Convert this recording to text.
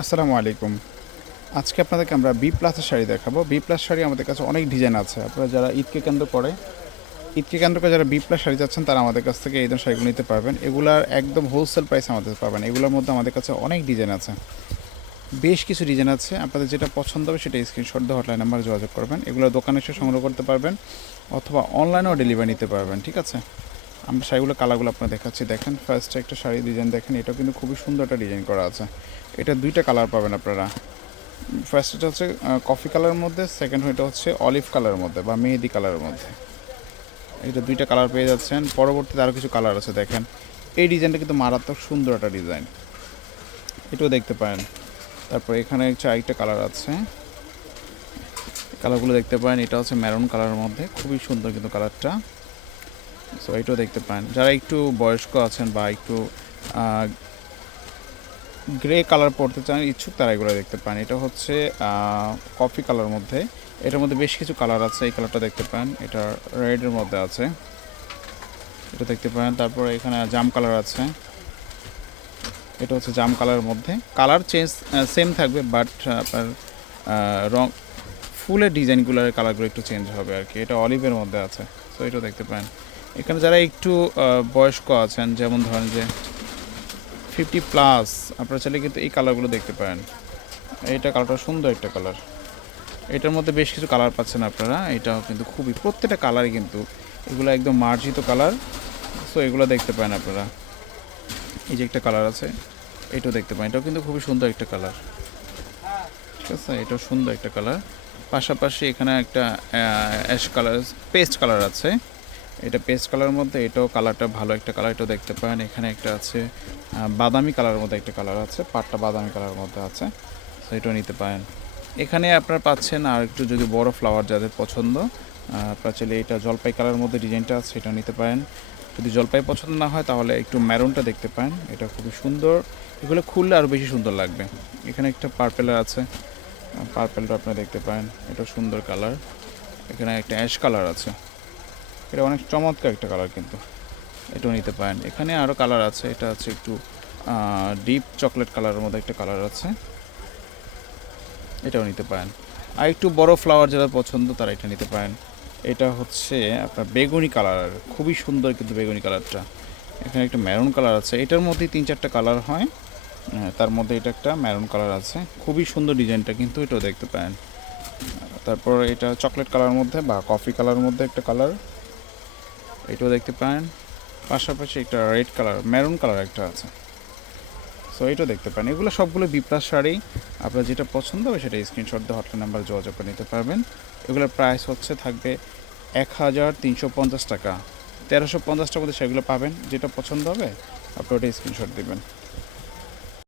আসসালামু আলাইকুম। আজকে আপনাদেরকে আমরা বি প্লাসের শাড়ি দেখাবো। বি প্লাস শাড়ি আমাদের কাছে অনেক ডিজাইন আছে। আপনারা যারা ঈদকে কেন্দ্র করে যারা বি প্লাস শাড়ি চাচ্ছেন তারা আমাদের কাছ থেকে এই ধরনের শাড়িগুলো নিতে পারবেন। এগুলার একদম হোলসেল প্রাইসে আমাদের পাবেন। এগুলোর মধ্যে আমাদের কাছে অনেক ডিজাইন আছে। বেশ কিছু ডিজাইন আছে। আপনাদের যেটা পছন্দ হবে সেটা স্ক্রিনশট দিয়ে হটলাইন নাম্বারে যোগাযোগ করবেন। এগুলো দোকানে এসে সংগ্রহ করতে পারবেন অথবা অনলাইনেও ডেলিভারি নিতে পারবেন। ঠিক আছে? আমরা শাড়িগুলো কালারগুলো আপনার দেখাচ্ছি। দেখেন ফার্স্টে একটা শাড়ি ডিজাইন দেখেন। এটাও কিন্তু খুবই সুন্দর একটা ডিজাইন করা আছে। এটা ২টা কালার পাবেন আপনারা। ফার্স্ট এটা হচ্ছে কফি কালারের মধ্যে, সেকেন্ড এটা হচ্ছে অলিভ কালারের মধ্যে বা মেহেদি কালারের মধ্যে। এটা 2টা কালার পেয়ে যাচ্ছেন। পরবর্তীতে আরও কিছু কালার আছে দেখেন। এই ডিজাইনটা কিন্তু মারাত্মক সুন্দর একটা ডিজাইন, এটাও দেখতে পারেন। তারপর এখানে হচ্ছে আরেকটা কালার আছে, কালারগুলো দেখতে পারেন। এটা হচ্ছে ম্যারুন কালারের মধ্যে, খুবই সুন্দর কিন্তু কালারটা। সো এটাও দেখতে পারেন। যারা একটু বয়স্ক আছেন বা একটু গ্রে কালার পরতে চান ইচ্ছুক তারা এগুলো দেখতে পান। এটা হচ্ছে কফি কালার মধ্যে, এটার মধ্যে বেশ কিছু কালার আছে। এই কালারটা দেখতে পান, এটা রেডের মধ্যে আছে, এটা দেখতে পান। তারপর এখানে জাম কালার আছে, এটা হচ্ছে জাম কালারের মধ্যে। কালার চেঞ্জ সেম থাকবে, বাট আপনার রং ফুলের ডিজাইনগুলোর কালারগুলো একটু চেঞ্জ হবে আর কি। এটা অলিভের মধ্যে আছে। সো এটাও দেখতে পান। এখানে যারা একটু বয়স্ক আছেন, যেমন ধরেন যে 50+, আপনারা চাইলে কিন্তু এই কালারগুলো দেখতে পারেন। এইটা কালারটা সুন্দর একটা কালার। এটার মধ্যে বেশ কিছু কালার পাচ্ছেন আপনারা। এটাও কিন্তু খুবই, প্রত্যেকটা কালারই কিন্তু এগুলো একদম মার্জিত কালার। সো এগুলো দেখতে পারেন আপনারা। এই যে একটা কালার আছে, এটাও দেখতে পারেন। এটাও কিন্তু খুবই সুন্দর একটা কালার। ঠিক আছে, এটাও সুন্দর একটা কালার। পাশাপাশি এখানে একটা অ্যাশ কালার, পেস্ট কালার আছে। এটা পেস্ট কালারের মধ্যে, এটাও কালারটা ভালো একটা কালার, এটাও দেখতে পারেন। এখানে একটা আছে বাদামি কালারের মধ্যে, একটা কালার আছে, পাটটা বাদামি কালারের মধ্যে আছে। তো এটাও নিতে পারেন। এখানে আপনারা পাচ্ছেন আর একটু যদি বড় ফ্লাওয়ার যাদের পছন্দ, আপনারা চাইলে এটা জলপাই কালারের মধ্যে ডিজাইনটা আছে, এটা নিতে পারেন। যদি জলপাই পছন্দ না হয় তাহলে একটু ম্যারুনটা দেখতে পারেন, এটা খুবই সুন্দর। এগুলো খুললে আরও বেশি সুন্দর লাগবে। এখানে একটা পার্পেলার আছে, পার্পেলটা আপনারা দেখতে পারেন, এটা সুন্দর কালার। এখানে একটা অ্যাশ কালার আছে, এটা অনেক চমৎকার একটা কালার কিন্তু, এটাও নিতে পারেন। এখানে আরও কালার আছে, এটা হচ্ছে একটু ডিপ চকলেট কালারের মধ্যে একটা কালার আছে, এটাও নিতে পারেন। আর একটু বড় ফ্লাওয়ার যারা পছন্দ তারা এটা নিতে পারেন। এটা হচ্ছে আপনার বেগুনি কালার, খুবই সুন্দর কিন্তু বেগুনি কালারটা। এখানে একটা ম্যারুন কালার আছে, এটার মধ্যেই 3-4টা কালার হয়, তার মধ্যে এটা একটা ম্যারুন কালার আছে, খুবই সুন্দর ডিজাইনটা কিন্তু, এটাও দেখতে পারেন। তারপর এটা চকলেট কালার মধ্যে বা কফি কালার মধ্যে একটা কালার, এটাও দেখতে পারেন। পাশাপাশি একটা রেড কালার, ম্যারুন কালার একটা আছে। সো এটাও দেখতে পারেন। এগুলো সবগুলো বি প্লাস শাড়ি। আপনার যেটা পছন্দ হবে সেটা স্ক্রিনশট দিয়ে হটলাইন নাম্বার যোগাযোগ করে নিতে পারবেন। এগুলোর প্রাইস হচ্ছে থাকবে 1350 টাকা। 1350 টাকার মধ্যে সেগুলো পাবেন। যেটা পছন্দ হবে আপনি ওটা স্ক্রিনশট দেবেন।